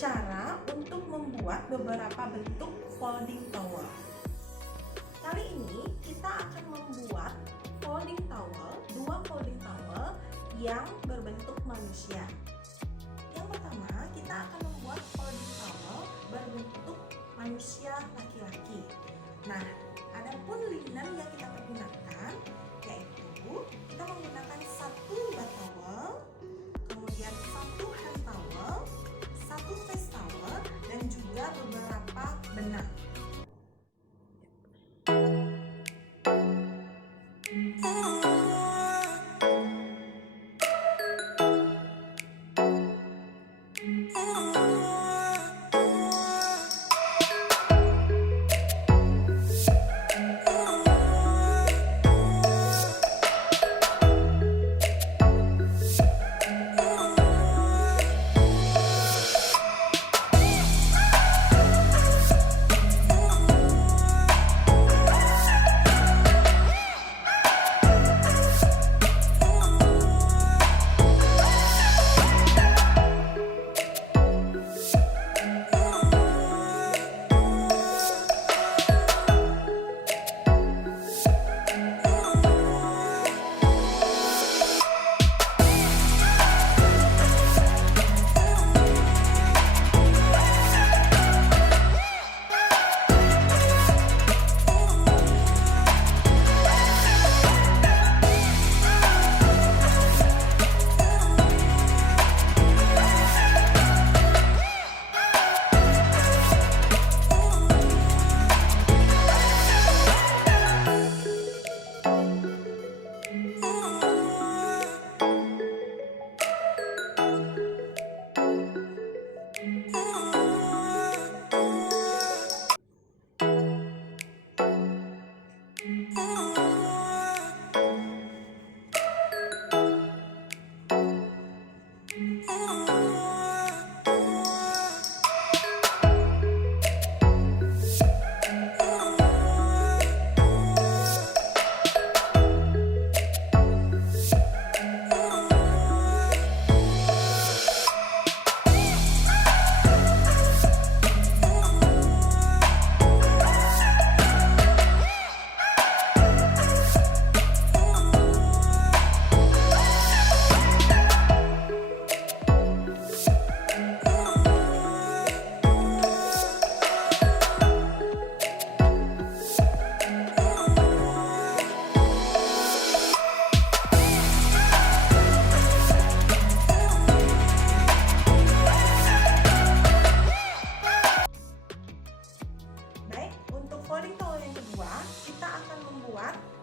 cara untuk membuat beberapa bentuk folding towel. Kali ini kita akan membuat folding towel, dua folding towel yang berbentuk manusia. Yang pertama, kita akan membuat folding towel berbentuk manusia laki-laki. Nah, adapun linen yang kita pergunakan yaitu kita menggunakan satu bat towel, kemudian satu hand towel, satu face towel, dan juga beberapa benang.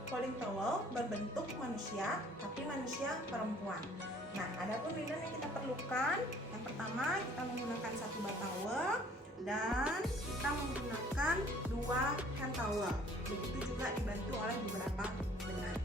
Folding towel berbentuk manusia, tapi manusia perempuan. Nah, adapun linen yang kita perlukan, yang pertama kita menggunakan satu bat towel dan kita menggunakan dua hand towel. Begitu juga dibantu oleh beberapa benang.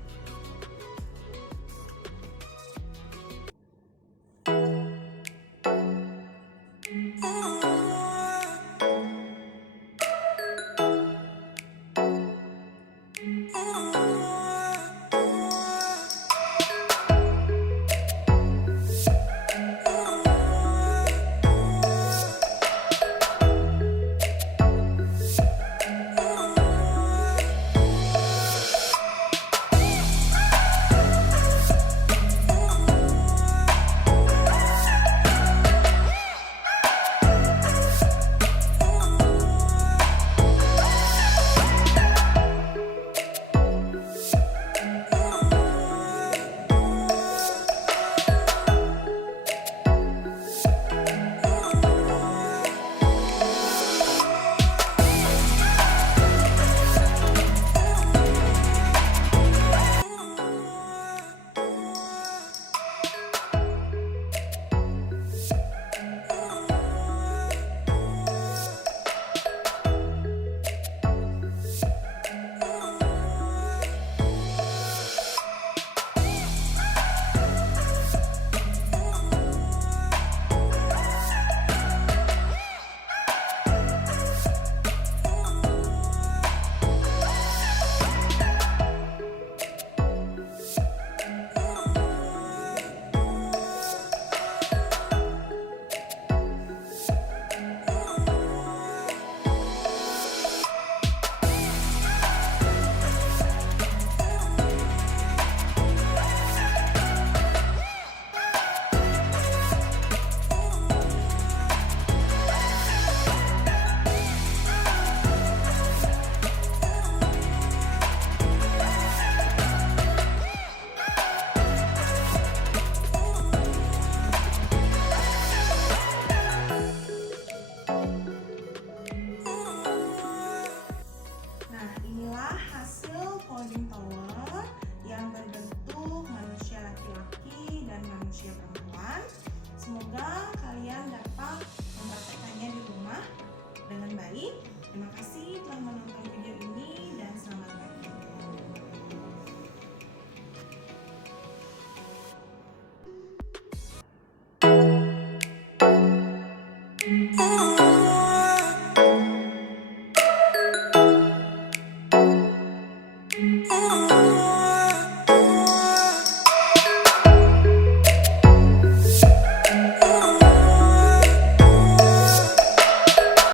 Bye.